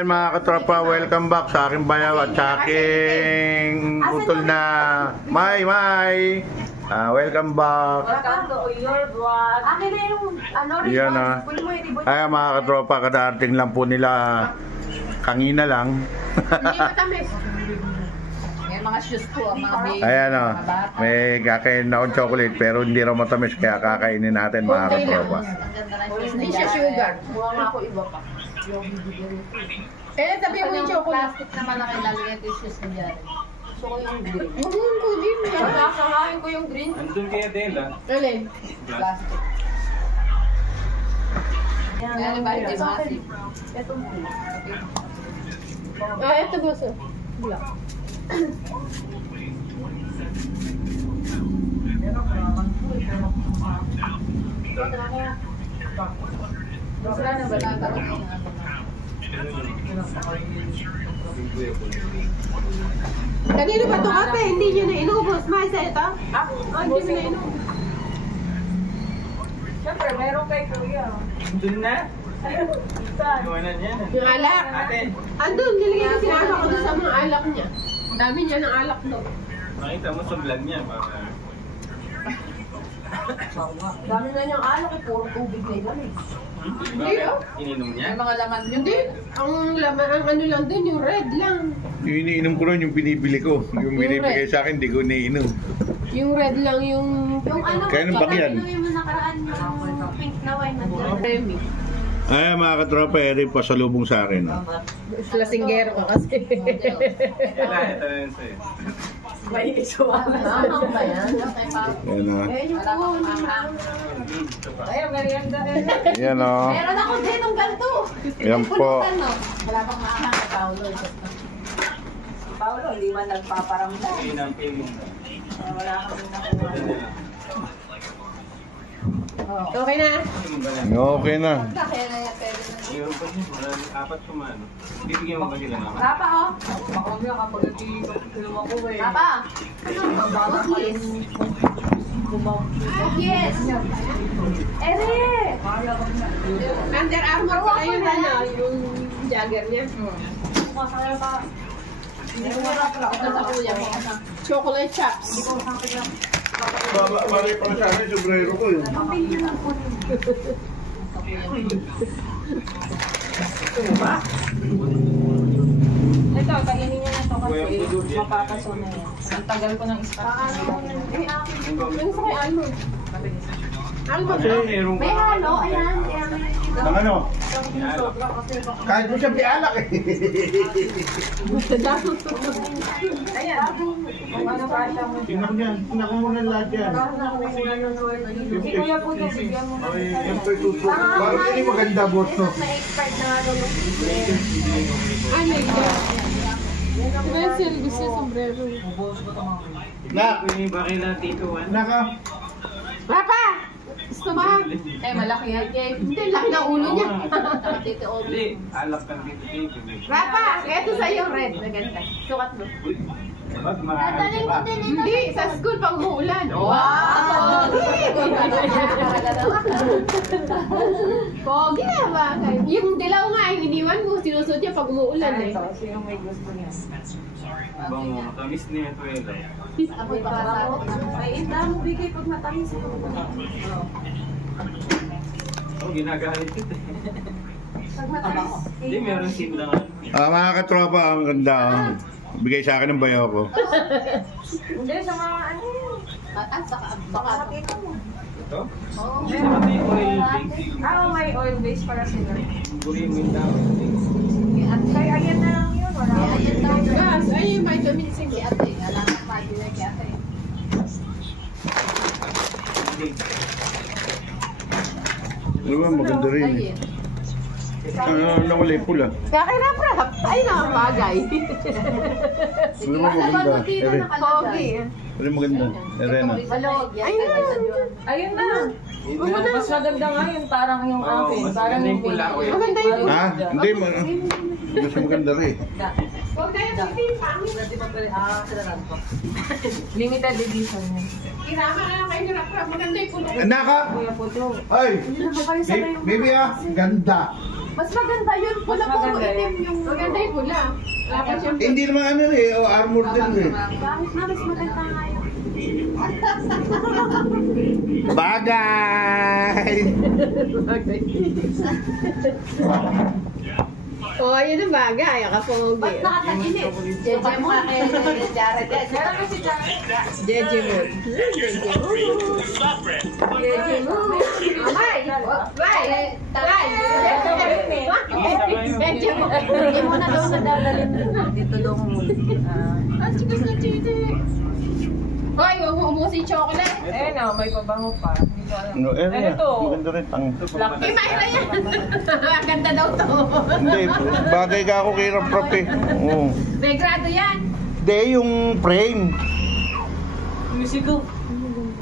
Ayan mga katropa, welcome back sa aking bayaw at sa aking utol na May. Welcome back. Welcome to your vlog. Akin na yung Yan na. Ayan mga katropa, kadarating lang po nila kanina lang. Hindi matamis. May mga shoes po, mga baby. Ayan o, may kakain na akong chocolate pero hindi raw matamis kaya kakainin natin mga katropa. Hindi siya sugar. Buha nga ako iba pa. Eh, tabi mo yung chocolate. Plastic naman na kayo lalagay ito yung shoes na dyan. Gusto ko yung green. Huwag ko din. Sasamahin ko yung green. Andun kaya Dela. Alin? Plastic. Yan ba yung massive? Itong green. Ah, ito ba sir? Black. Sila na ba nagkaroon ng Kanino ba ito kape? Hindi nyo na inubos. May sa ito? Hindi mo na inubos. Siyempre, meron kay Kuya. Andun na? Saan? Iwanan yan. Yung alak. Ate. Andun, nilagay ko sinama ko doon sa mga alak niya. Ang dami niya ng alak doon. Makita mo sa vlog niya. Baka. Dami na niyang alak eh. Puro tubig na yun eh. Hindi oh. Ininom niya? May mga laman yun. Hindi. Ang laman, ang ano lang doon, yung red lang. Yung iniinom ko rin, yung binibili ko. Yung binibigay sa akin, hindi ko iniinom. Yung red lang yung... Yung ano, Kaya nung bakyan? yung nakaraan yung pink na wine na dyan. Remy. Ay mga katropa, Eric pasalubong sa akin. Lasinggero ka kasi. Wala, ito na yun sa'yo. May isuwa. Mamang ba yan? Yan o. Eh, yung po. Ay, merienda eh. Yan o. Meron ako din ng ganito. Yan po. Wala pang maahang kay Paolo. Si Paolo, hindi man nagpaparamdam. Yun ang feeling. Wala kami nakuha. Okay na. Okay na. Kaya na yan, pwede na. Mayroon pa siya. Maraming apat kumano. Bibigyan mo ba sila naman? Papa, oh. Makamaya kapag nagkikinom ako eh. Papa. Yes. Ere. Under Armour pala yun, ano, yung jagger niya. Masaya pa. Hindi ko marapla. Ito sa kuya mo. Chocolate chops. Bari pa sa akin, sombrero ko yun. Ito, kainin niya na ito Kuya, kasi budod yan. mapakaso na yan. Ang tagal ko ng stock. Yung sa kay Almond. Almond. Kasi, May halo, ayan. Kaya may ng ano? sobra kasi baka. Kahit mo siya pialak eh. Ayan. Kung ano pa siya mo. Tingnan ko yan. Tingnan ko muna lahat yan. Si Kuya po ito, bigyan mo na. Yan po ituto. Parang hindi maganda boss no. Na-expert na nga daw yung Ay, my God. Diba yung sir, gusto yung sombrero. Nak! Bakit lang tito? Naka! Papa! Gusto ba? Eh, malaki yan. Hindi, laki ng ulo niya. Tito Obi. Hindi. Alak ng tito. Papa, ito sa'yo, red. Maganda. Sukat mo. Wag marami pa. Hindi, sa school pag umuulan. Wow! Pogi na ba? Yung dilaw nga, yung iniwan ko, sinusuot niya pag umuulan eh. ito. Sino may gusto niya? Bango. Tamis niya ito eh. Ako yung pakasama. May ita mo bigay pag matamis ito. Oh, ginagalit ito eh. Pag matamis. Hindi, meron sim lang. Mga katropa, ang ganda. Bigay sa akin ng bayaw ko. Hindi, sa mga ano yun. At saka, Makakita mo. Ito? Oo. Meron may oil base. May oil base para sila. Guriin mo yung tao. Kaya ayan na lang yun. Wala Kaya akong yan daw. Gas, ay yung vitamin C. Si ate, alam ka pa, hindi na kay ate. Ano ba, maganda rin eh. Ano kulay pula? Kaya kinap-rap. Ay, nakapagay. Ano ba maganda? Ere. Pogi. Ano maganda? Erena. Balog. Yan, Ayun kaya sa Diyon. Ayun na. Mas maganda nga yun. Parang yung Oo, akin. mas Parang maganda yung yung pula ko yun. Maganda yun. Ha? Hindi, mas maganda rin. Huwag kayo sipin, pangit. limited edition yun. Kirama na lang kayo kinap-rap. Maganda yung pulo. Naka! Kuya po ito. Ay! Hindi naman kayo sanay yung Baby ah, ganda. Mas maganda yun. Pula Mas puro maganda itim yun. yung... Maganda yung pula. Dapat siyempre. Hindi naman ano eh, o armor din eh. Mas maganda nga yun. Bagay! Oh, yun ang bagay. Akapogi. Ba't nakataginit? Jeje mo kay Jared. Meron na si Jared. Jeje mo. Jeje mo. Jeje mo. Amay! Bye! Bye! Jeje mo. Hindi mo na daw nadadalhin. Dito daw muna. Ang chikas na chite. Hoy, huwag mo umusin chocolate. Eh no, may pabango pa. Hindi ko alam. No, eh, Ano to? maganda rin. Eh, mahila yan. Ganda daw to. Hindi, bagay ka ako kay Raprap eh. Oo. May grado yan. Hindi, yung frame. Musical.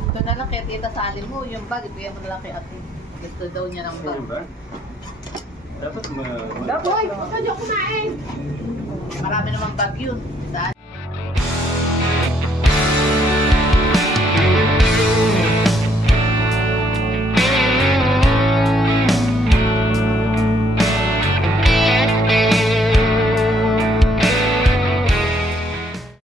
Ito na lang kaya tita salin mo. Yung bag, ibigay mo na lang kay ate. Gusto daw niya ng bag. Dapat Dapat. Hoy, huwag ka kumain. Marami namang bag yun. Saan?